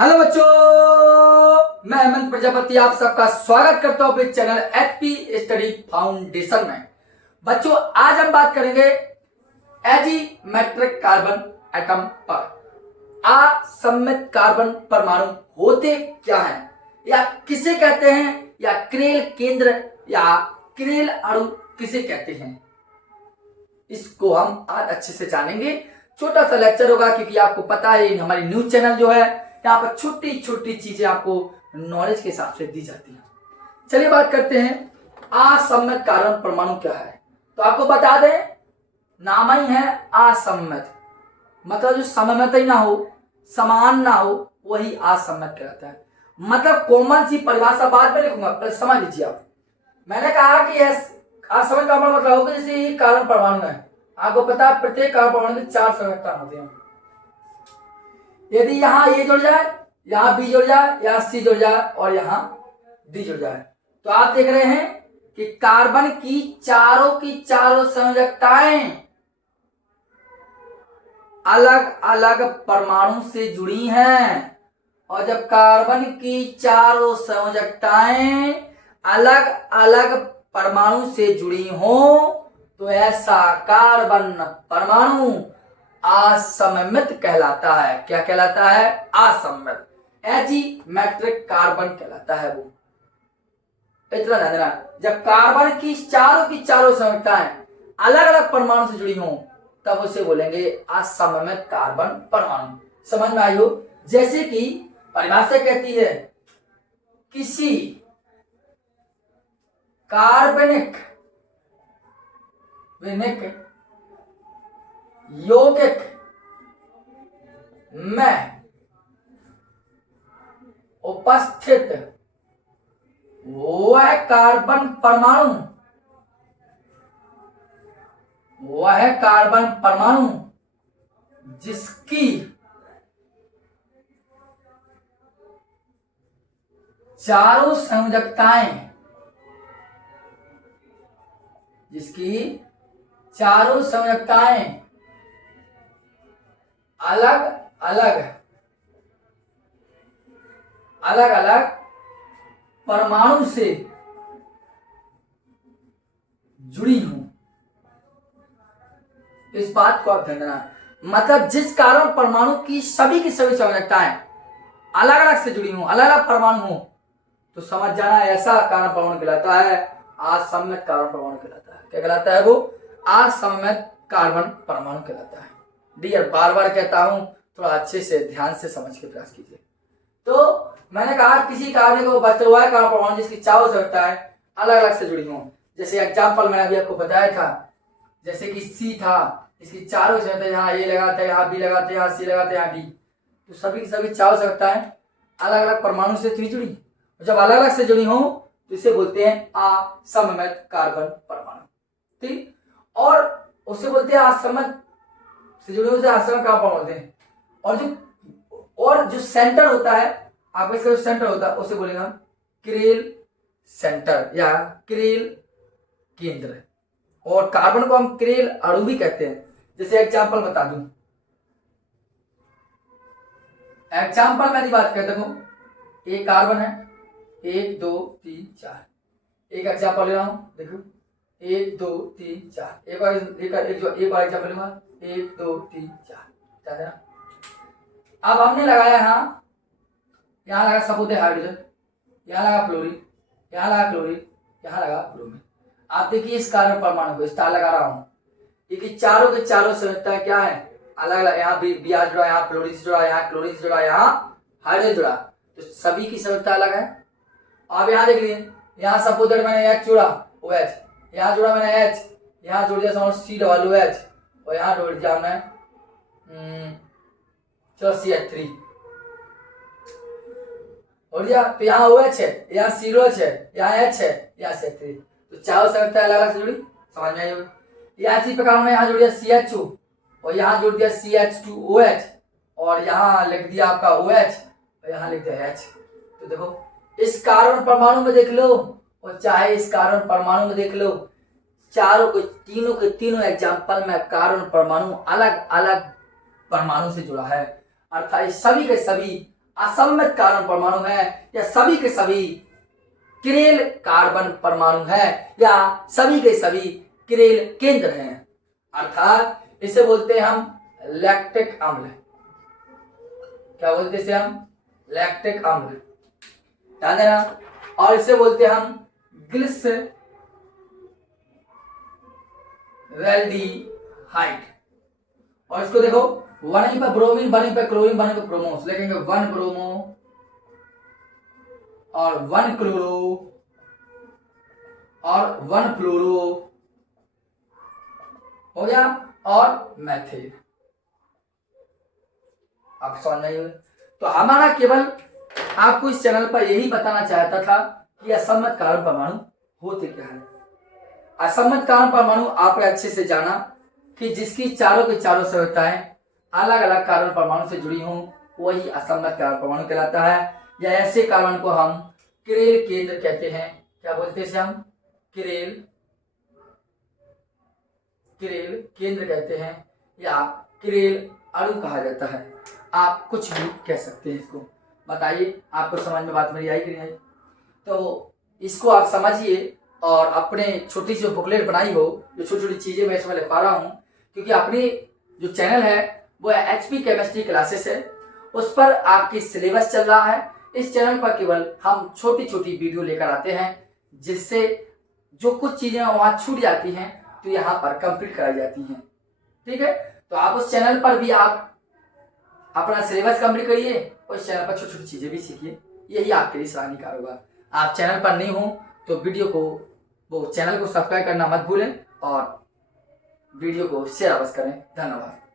Hello बच्चों, मैं हेमंत प्रजापति आप सबका स्वागत करता हूं अपने चैनल एचपी स्टडी फाउंडेशन में। बच्चों, आज हम बात करेंगे एजीमेट्रिक कार्बन एटम पर। असममित कार्बन परमाणु होते क्या हैं, या किसे कहते हैं, या क्रेल केंद्र या क्रेल अणु किसे कहते हैं, इसको हम आज अच्छे से जानेंगे। छोटा सा लेक्चर होगा क्योंकि आपको पता है हमारी न्यूज चैनल जो है यहाँ पर छोटी छोटी चीजें आपको नॉलेज के हिसाब से दी जाती है। चलिए बात करते हैं असममित कार्बन परमाणु क्या है। तो आपको बता दें, नाम ही है असममित, मतलब जो सममित ही ना हो, समान ना हो, वही असममित कहलाता है। मतलब कॉमन सी परिभाषा बाद में लिखूंगा, पहले समझ लीजिए आप। मैंने कहा कि असममित कार्बन मतलब होगा जैसे ये कार्बन परमाणु है, आपको पता है प्रत्येक कार्बन परमाणु में 4 संयोजकता होते हैं। यदि यहाँ ए जुड़ जाए, यहाँ बी जुड़ जाए, यहाँ सी जुड़ जाए और यहाँ डी जुड़ जाए, तो आप देख रहे हैं कि कार्बन की चारों संयोजकताएं अलग अलग परमाणु से जुड़ी हैं। और जब कार्बन की चारों संयोजकताएं अलग अलग परमाणु से जुड़ी हों तो ऐसा कार्बन परमाणु असममित कहलाता है। क्या कहलाता है? असममित, एजीमेट्रिक कार्बन कहलाता है वो। इतना ध्यान देना, जब कार्बन की चारों संयोजकताएं अलग अलग परमाणु से जुड़ी हों तब उसे बोलेंगे असममित कार्बन परमाणु। समझ में आई हो? जैसे कि परिभाषा कहती है, किसी कार्बनिक यौगिक में उपस्थित वह कार्बन परमाणु जिसकी चारों संयोजकताएं अलग अलग परमाणु से जुड़ी हूं। इस बात को आप ध्यान देना, मतलब जिस कार्बन परमाणु की सभी संयोजकताएं अलग अलग से जुड़ी हूं, अलग अलग परमाणु हो, तो समझ जाना ऐसा कार्बन परमाणु कहलाता है असममित कार्बन परमाणु कहलाता है। क्या कहलाता है वो? असममित कार्बन परमाणु कहलाता है। डियर, बार बार कहता हूं, थोड़ा अच्छे से ध्यान से समझ के प्रयास कीजिए। तो मैंने कहा किसी कार्बन को उपस्थित हुआ है कार्बन परमाणु जिसकी चारों संयोजकताएं अलग अलग से जुड़ी हों। जैसे एग्जाम्पल मैंने अभी आपको बताया था, जैसे कि सी था, इसकी चारों संयोजकताएं, यहाँ ए लगाते, यहाँ बी लगाते, यहाँ सी लगाते, यहाँ डी, तो सभी चारों संयोजकताएं अलग अलग परमाणु से जुड़ी। जब अलग अलग से जुड़ी हों तो इसे बोलते हैं असममित कार्बन परमाणु। ठीक, और उसे बोलते हैं असममित से जुड़े हुए असममित कार्बन परमाणु बोलते हैं। और जो सेंटर होता है, आपका इसका जो सेंटर होता है उसे बोलेंगे हम क्रेल सेंटर या क्रेल केंद्र। और कार्बन को हम क्रेल अणु भी कहते हैं। जैसे एग्जाम्पल बता दूं, एग्जाम्पल मैं बात करता हूं, एक कार्बन है, 1 2 3 4, एक एग्जाम्पल ले रहा हूं, देखो 1 2 3 4, एक बार एग्जाम्पल लूंगा, 1 2 3 4। अब हमने लगाया यहाँ लगा सपोज हाइड्रोजन, यहाँ लगा फ्लोरीन, यहाँ लगा क्लोरीन, यहाँ लगा ब्रोमीन। आप देखिए इस कार्बन परमाणु को स्टार लगा रहा हूं, क्योंकि चारों के चारों संयोजकताएं क्या है? अलग अलग। यहाँ Br जुड़ा, यहाँ फ्लोरीन से जुड़ा, यहाँ क्लोरीन से जुड़ा, यहाँ हाइड्रोजन जुड़ा, तो सभी की संयोजकता अलग है। आप यहाँ देख लीजिए, यहाँ सपोज मैंने H जुड़ा, OH, यहाँ जुड़ा मैंने H, यहाँ जुड़ दिया COOH, और यहाँ जोड़ दिया हमने CH3 हो गया। तो यहाँ OH है, यहाँ COH है, यहाँ H है, यहाँ CH3, तो चारों संयोजकताएं अलग अलग से जुड़ी। समझ में आई होगी? या इसी प्रकार हमने यहाँ जोड़ दिया CHO और यहाँ जोड़ दिया CH2OH, और यहाँ लिख दिया आपका OH और यहाँ लिख दिया H। तो देखो इस कार्बन परमाणु में देख लो और चाहे इस कार्बन परमाणु में देख लो, तीनों एग्जाम्पल में कार्बन परमाणु अलग अलग परमाणु से जुड़ा है, अर्थात सभी के सभी असममित कार्बन परमाणु है या सभी के सभी किरेल कार्बन परमाणु है या सभी के सभी किरेल केंद्र हैं। अर्थात इसे बोलते हैं हम लैक्टिक अम्ल। क्या बोलते हैं इसे हम? लैक्टिक अम्ल, ध्यान देना। और इसे बोलते हैं हम ग्लिसरैल्डिहाइड। और इसको देखो, वहीं पर ब्रोमीन, वहीं पर क्लोरीन, वहीं पर ब्रोमो, लिखेंगे 1 ब्रोमो और 1 क्लोरो और 1 फ्लोरो हो गया, और मैथिल। आप समझ नहीं हुए? तो हमारा केवल आपको इस चैनल पर यही बताना चाहता था कि असममित कार्बन परमाणु होते क्या है। असममित कार्बन परमाणु आपने अच्छे से जाना कि जिसकी चारों की चारों संयुक्ताएं अलग अलग कार्बन परमाणु से जुड़ी हों, वही असममित कार्बन परमाणु कहलाता है। या ऐसे कार्बन को हम किरेल केंद्र कहते हैं। क्या बोलते हैं इसे हम? किरेल केंद्र कहते हैं या किरेल अणु कहा जाता है। आप कुछ भी कह सकते हैं इसको। बताइए आपको समझ में बात मेरी आई कि नहीं आई? तो इसको आप समझिए और अपने छोटी सी बुकलेट बनाई हो, जो छोटी छोटी चीजें मैं इसमें लिखवा रहा हूँ, क्योंकि अपनी जो चैनल है वो HP केमिस्ट्री क्लासेस है, उस पर आपकी सिलेबस चल रहा है। इस चैनल पर केवल हम छोटी छोटी वीडियो लेकर आते हैं, जिससे जो कुछ चीजें वहां छूट जाती हैं तो यहाँ पर कंप्लीट कराई जाती हैं। ठीक है, तो आप उस चैनल पर भी आप अपना सिलेबस कंप्लीट करिए और इस चैनल पर छोटी छोटी चीजें भी सीखिए, यही आपके लिए सराहनीय होगा। आप चैनल पर नहीं हो तो वीडियो को, वो चैनल को सब्सक्राइब करना मत भूलें और वीडियो को शेयर अवश्य करें। धन्यवाद।